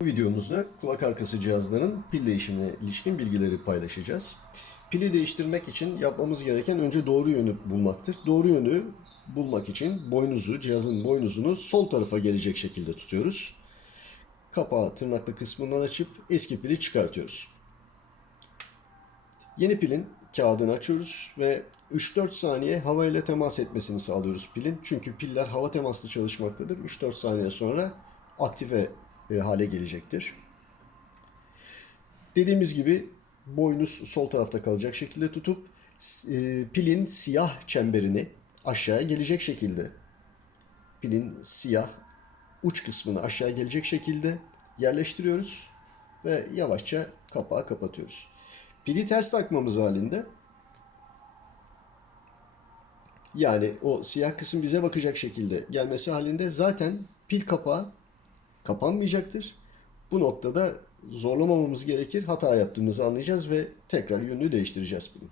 Bu videomuzda kulak arkası cihazların pil değişimine ilişkin bilgileri paylaşacağız. Pili değiştirmek için yapmamız gereken önce doğru yönü bulmaktır. Doğru yönü bulmak için boynuzu, cihazın boynuzunu sol tarafa gelecek şekilde tutuyoruz. Kapağı tırnaklı kısmından açıp eski pili çıkartıyoruz. Yeni pilin kağıdını açıyoruz ve 3-4 saniye hava ile temas etmesini sağlıyoruz pilin. Çünkü piller hava temaslı çalışmaktadır. 3-4 saniye sonra aktive e, hale gelecektir. Dediğimiz gibi boynuz sol tarafta kalacak şekilde tutup e, pilin siyah çemberini aşağıya gelecek şekilde pilin siyah uç kısmını aşağı gelecek şekilde yerleştiriyoruz ve yavaşça kapağı kapatıyoruz. Pili ters takmamız halinde yani o siyah kısım bize bakacak şekilde gelmesi halinde zaten pil kapağı kapanmayacaktır. Bu noktada zorlamamamız gerekir. Hata yaptığımızı anlayacağız ve tekrar yönünü değiştireceğiz pilin.